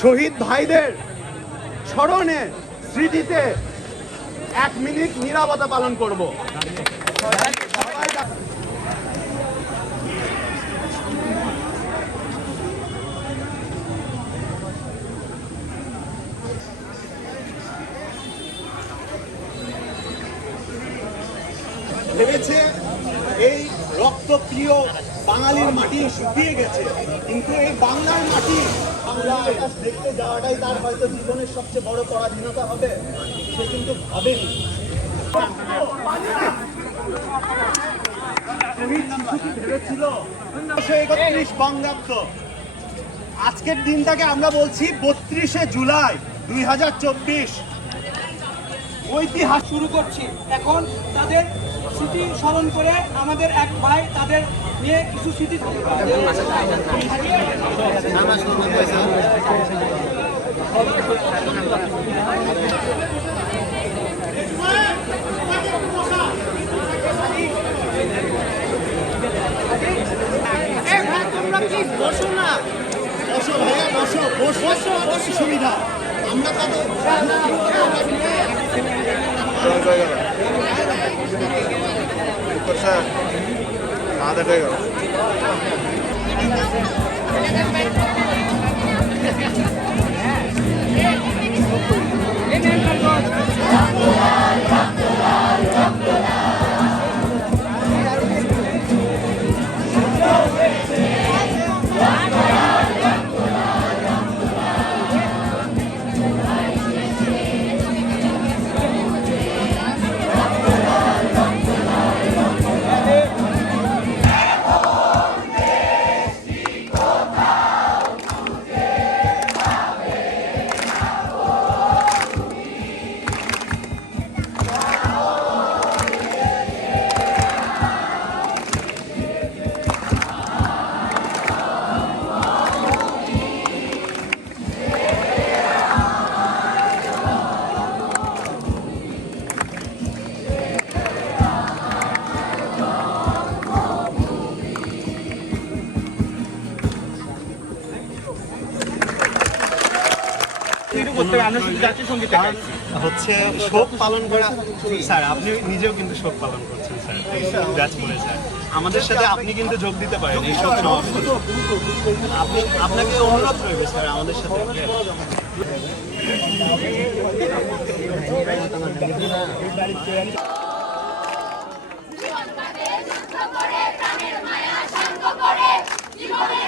শহীদ ভাইদের স্মরণে স্মৃতিতে এক মিনিট নীরবতা পালন করব। ভেবেছে এই রক্তপ্রিয় বাঙালির মাটি শুকিয়ে গেছে, কিন্তু এই বাংলার মাটি দেখতে যাওয়াটাই তার হয়তো জীবনের সবচেয়ে বড় পরাধীনতা হবে, সে কিন্তু ভাবেনি। আজকের দিনটাকে আমরা বলছি বত্রিশে জুলাই দুই হাজার চব্বিশ। ঐতিহাসিক শুরু করছি। এখন তাদের স্মৃতি স্মরণ করে আমাদের এক ভাই তাদের নিয়ে কিছু স্মৃতি বসো ভাইয়া, বসো। বসো বসো বসো সুবিধা। ड्राइवर আমরা কত আধা হয়ে গেল হচ্ছে শোক পালন করা স্যার আপনি নিজেও কিন্তু শোক পালন করছেন স্যার ব্যাচ বলে স্যার। আমাদের সাথে আপনি কিন্তু যোগ দিতে পারেন এই সমাবেশে আপনি আপনাকে অনুরোধ করবে স্যার আমাদের সাথে। জীবন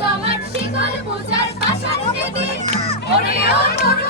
জমাট শিকল পূজার পাশার দিদি ওরে ও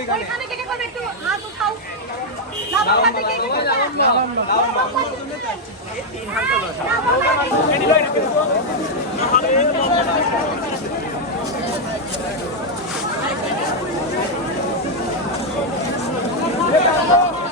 ওইখানে কে কে করবে একটু হাত উঠাও। লাভ হাতে কে কে করবে? লাভ হাতে।